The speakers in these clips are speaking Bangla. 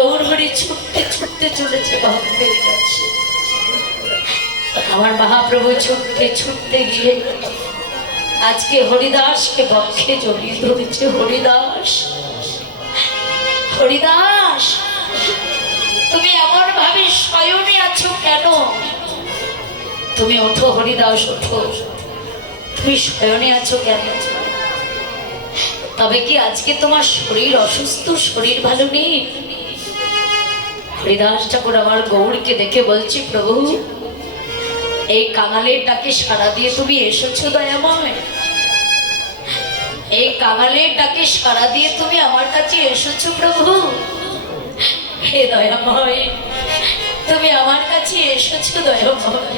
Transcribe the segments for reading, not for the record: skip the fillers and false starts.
গৌর হরি ছুটতে ছুটতে চলেছে ভক্তের কাছে। আমার মহাপ্রভু ছুটতে ছুটতে গিয়ে আজকে হরিদাসকে বক্ষে জড়িয়ে ধরেছে। হরিদাস, হরিদাস, তুমি এমন ভাবে শয়নে আছো কেন? তুমি ওঠো হরিদাস, ওঠো। তুমি শয়নে আছো কেন? তবে কি আজকে তোমার শরীর অসুস্থ, শরীর ভালো নেই? হরিদাস ঠাকুর আমার গৌরকে দেখে বলছি, প্রভু এই কাঙালের ডাকে সাড়া দিয়ে তুমি এসেছো দয়াময়। এই কাঙালের ডাকে সাড়া দিয়ে তুমি আমার কাছে এসেছো প্রভু। হে দয়াময়, তুমি আমার কাছে এসেছো দয়াময়।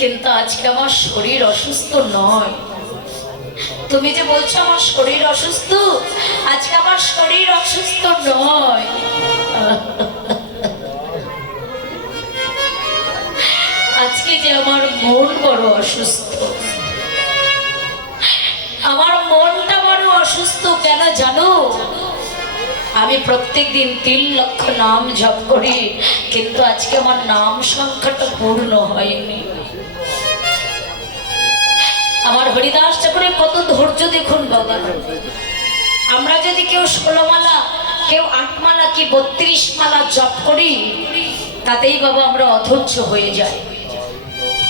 কিন্তু আজকে আমার শরীর অসুস্থ নয়। তুমি যে বলছো আমার শরীর অসুস্থ, আজকে আমার শরীর অসুস্থ নয়। আজকে যে আমার মন বড় অসুস্থ। আমার মনটা বড় অসুস্থ কেন জানো? আমি প্রত্যেকদিন 3 লক্ষ নাম জপ করি, কিন্তু আজকে আমার নাম সংখ্যাটা পূর্ণ হয়নি। আমার হরিদাস ঠাকুরের কত ধৈর্য দেখুন বাবা। আমরা যদি কেউ 16 মালা, কেউ 8 মালা, কি 32 মালা জপ করি, তাতেই বাবা আমরা অধৈর্য হয়ে যাই।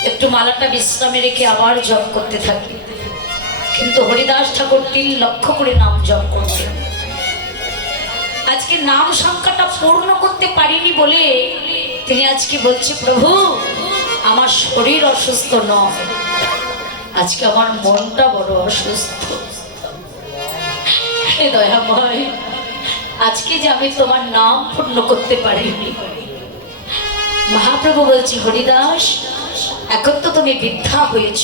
একটু মালাটা বিশ্রামে রেখে আবার জপ করতে থাকি। কিন্তু হরিদাস ঠাকুর 3 লক্ষ করে নাম জপ করতেন। আজকে নাম সংখ্যাটা পূর্ণ করতে পারিনি বলে তিনি আজকে বলছে, প্রভু আমার শরীর অসুস্থ নয়, আজকে আমার মনটা বড় অসুস্থ। হে দয়াময়, আজকে যে আমি তোমার নাম পূর্ণ করতে পারিনি। মহাপ্রভু বলছি, হরিদাস এখন তো তুমি বৃদ্ধা হয়েছ,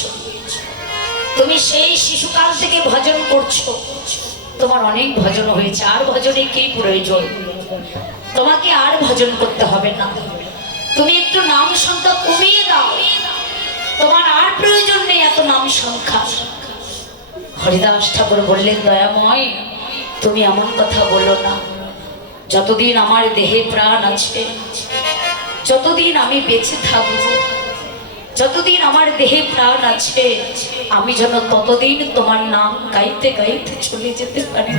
তুমি সেই শিশুকাল থেকে ভজন করছো, তোমার অনেক ভজন হয়েছে, আর ভজনে কি প্রয়োজন? তোমাকে আর ভজন করতে হবে না, তুমি একটু নাম সংখ্যা কমিয়ে দাও, তোমার আর প্রয়োজন নেই এত নাম সংখ্যা। হরিদাস ঠাকুর বললেন, দয়াময় তুমি এমন কথা বলো না। যতদিন আমার দেহে প্রাণ আছে, যতদিন আমি বেঁচে থাকবো, যতদিন আমার দেহে প্রাণ আছে, আমি যেন ততদিন তোমার নাম গাইতে গাইতে চলে যেতে পারি।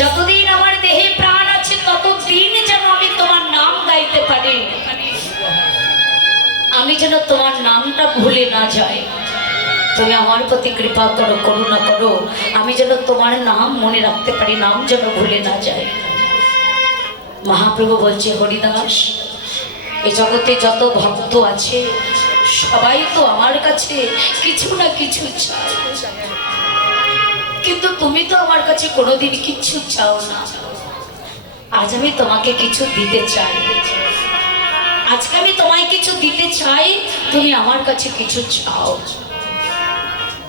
যতদিন আমার দেহে প্রাণ আছে ততদিন যেন আমি তোমার নাম গাইতে পারি, আমি যেন তোমার নামটা ভুলে না যাই। তুমি আমার প্রতি কৃপা করো, করুণা করো, আমি যেন তোমার নাম মনে রাখতে পারি, নাম যেন ভুলে না যায়। মহাপ্রভু বলছে, হরিদাস এই জগতে যত ভক্ত আছে সবাই তো আমার কাছে কিছু না কিছু চায়, কিন্তু তুমি তো আমার কাছে কোনোদিন কিছু চাও না। আজ আমি তোমাকে কিছু দিতে চাই, আজকে আমি তোমায় কিছু দিতে চাই, তুমি আমার কাছে কিছু চাও।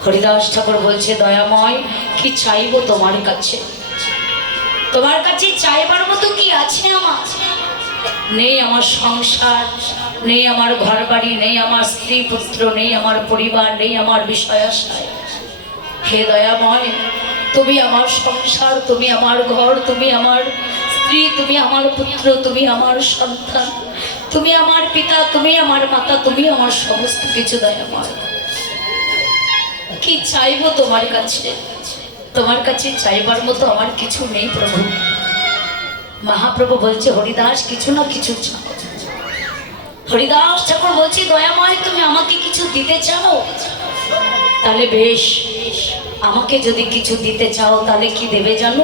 হরিদাস ঠাকুর বলছে, দয়াময় কি চাইবো তোমার কাছে? তোমার কাছে চাইবার মতো কি আছে আমার? নেই আমার সংসার, নেই আমার ঘর বাড়ি, নেই আমার স্ত্রী পুত্র, নেই আমার পরিবার, নেই আমার বিষয় আশায়। হে দয়াময়, তুমি আমার সংসার, তুমি আমার ঘর, তুমি আমার স্ত্রী, তুমি আমার পুত্র, তুমি আমার সন্তান, তুমি আমার পিতা, তুমি আমার মাতা, তুমি আমার সমস্ত কিছু। দয়াময় কি চাইবো তোমার কাছে? তোমার কাছে চাইবার মতো আমার কিছু নেই প্রভু। মহাপ্রভু বলছে, হরিদাস কিছু না কিছু চাও। হরিদাস ঠাকুর বলছি, দয়াময় তুমি আমাকে কিছু দিতে চাও? তাহলে বেশ, আমাকে যদি কিছু দিতে চাও তাহলে কি দেবে জানো?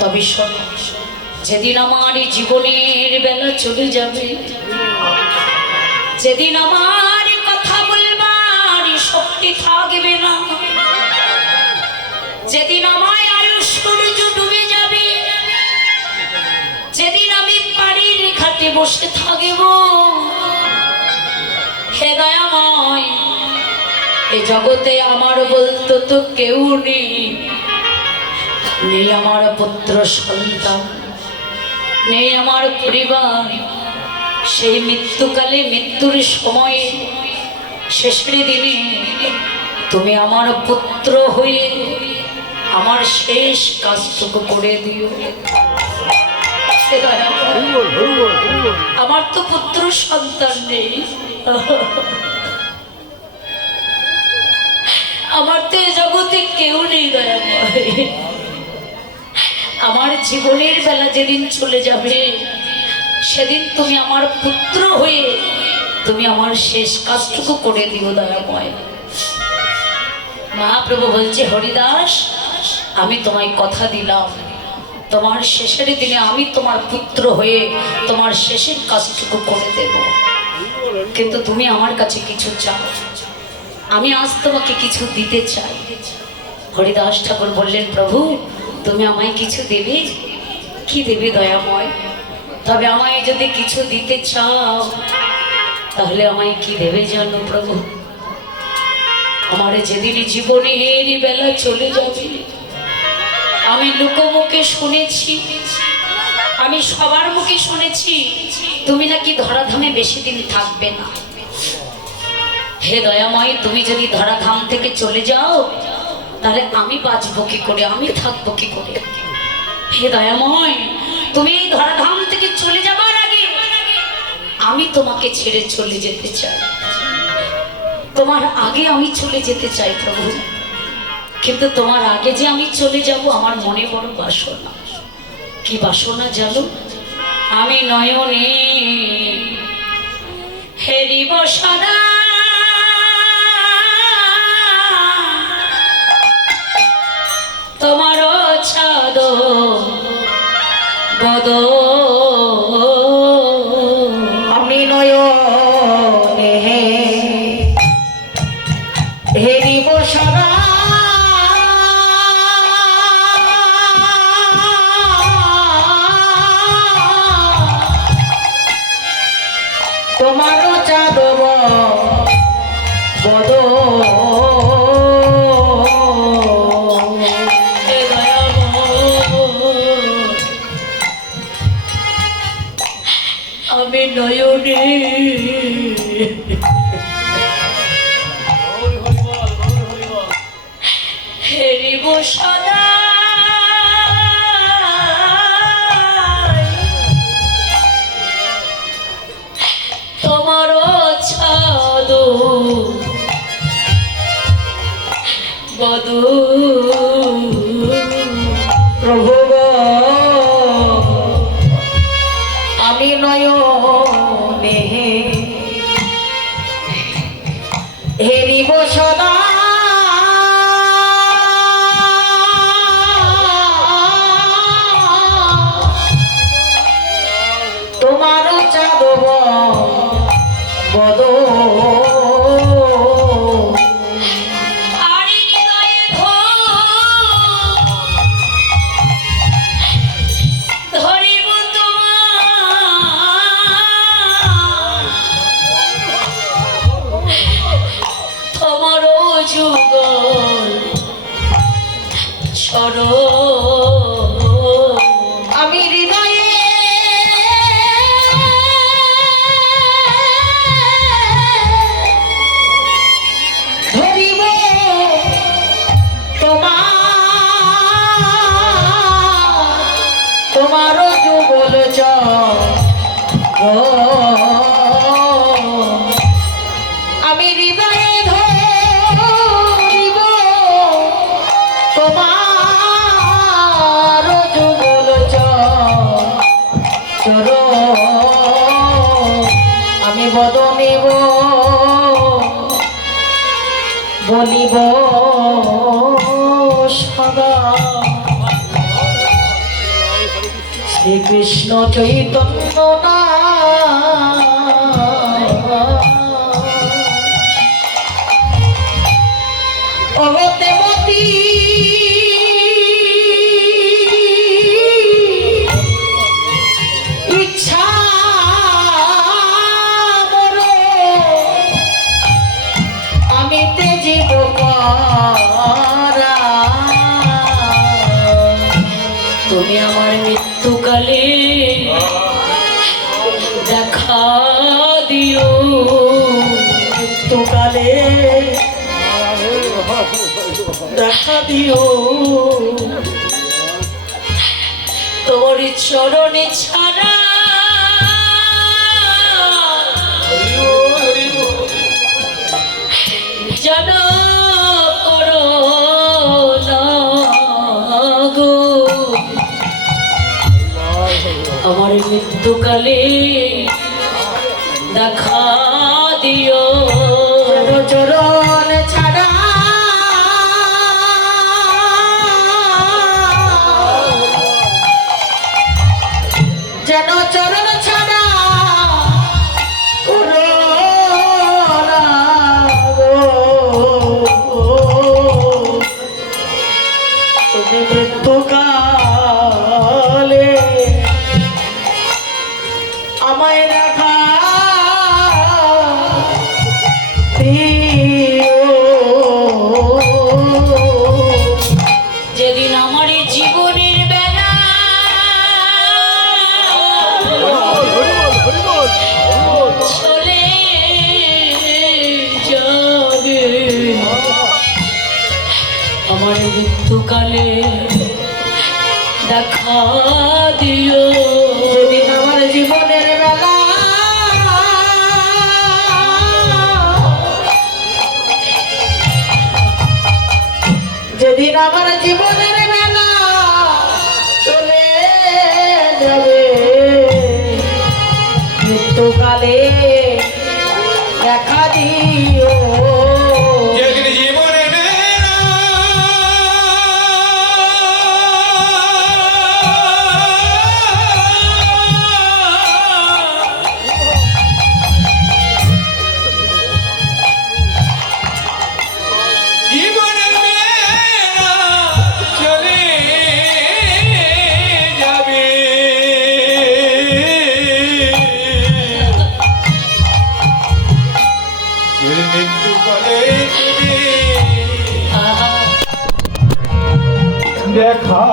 তবে শোনো, যেদিন আমার জীবনের বেলা চলে যাবে, যেদিন আমার কথা বলবার শক্তি থাকবে না, যেদিন আমার আয়ুষ সূর্য ডুবে যাবে, যেদিন আমি বাড়ির ঘাটে বসে থাকব, হে দয়াময় এ জগতে আমার বলতো তো কেউ নেই, নেই আমার পুত্র সন্তান, নেই আমার পরিবার। সেই মৃত্যুকালে, মৃত্যুর সময়ে, শেষের দিনে তুমি আমার পুত্র হয়ে আমার শেষ কাজটুকু করে দিও। আমার তো পুত্র সন্তান নেই, আমার তো এ জগতে কেউ নেই দয়াময়। আমার জীবনের বেলা যেদিন চলে যাবে সেদিন তুমি আমার পুত্র হয়ে তুমি আমার শেষ কাজটুকু করে দিও দয়াময়। মহাপ্রভু বলছে, হরিদাস আমি তোমায় কথা দিলাম, তোমার শেষের দিনে আমি তোমার পুত্র হয়ে তোমার শেষের কাজটুকু করে দেব, কিন্তু তুমি আমার কাছে কিছু চাও। আমি আজ তোমাকে কিছু দিতে চাই। হরিদাস ঠাকুর বললেন, প্রভু তুমি আমায় কিছু দেবে? কি দেবে দয়াময়? তবে আমায় যদি কিছু দিতে চাও তাহলে আমায় কি দেবে জানো প্রভু? আমার যেদিন জীবনের বেলা চলে যাবে, আমি লোকমুখে শুনেছি, আমি সবার মুখে শুনেছি তুমি নাকি ধরাধামে বেশি দিন থাকবে না। হে দয়াময়, তুমি যদি ধরাধাম থেকে চলে যাও তাহলে আমি বাঁচবো কি করে, আমি থাকবো কি করে? হে দয়াময়, তুমি এই ধরাধাম থেকে চলে যাবার আগে আমি তোমাকে ছেড়ে চলে যেতে চাই, তোমার আগে আমি চলে যেতে চাই প্রভু। কিন্তু তোমার আগে যে আমি চলে যাব আমার মনে বড় বাসনা। কি বাসনা জানো? আমি নয়নে হেরিব সদা তোমার ছাদ বদ, আমি নয়নে হেরিব সদা তোমার চাঁদ বদ। আমি নয়নে হেরিব সদা তোমার ছাদ বধূ। প্রভু আমি নয়নে হেরিব সদা তোমার চাঁদ বদ। আমি হৃদয়ে ধরিব তোমার যুগল আমি হৃদয়ে ধরিব তোমার যুগল চর। আমি বদনেব বলিব সদা শ্রীকৃষ্ণ চৈতন্য অবতেমতি ইচ্ছা মোর আমি তেজিব করা। তুমি আমার মৃত্যুকালে দেখা দিও, মৃত্যুকালে দেখা দিও তোর চরণে ছাড়া যেন করো না গো আমার মৃত্যুকালে দেখা দিও চরণ ছাড়া যেন চরণ ছাড়া করো না গো। তুমি মৃত্যুকালে আমায় দেখা যেদিন আমার এই জীবনের বেলা চলে যাবে আমার মৃত্যুকালে দেখা দিও যেদিন আমার জীবনের বেলা যেদিন আমার জীবনের বেলা চলে যাবে মৃত্যুকালে দেখা দিও যেদিন জীবনে জীবনের মেলা চলে যাবে মৃত্যু করে দেখা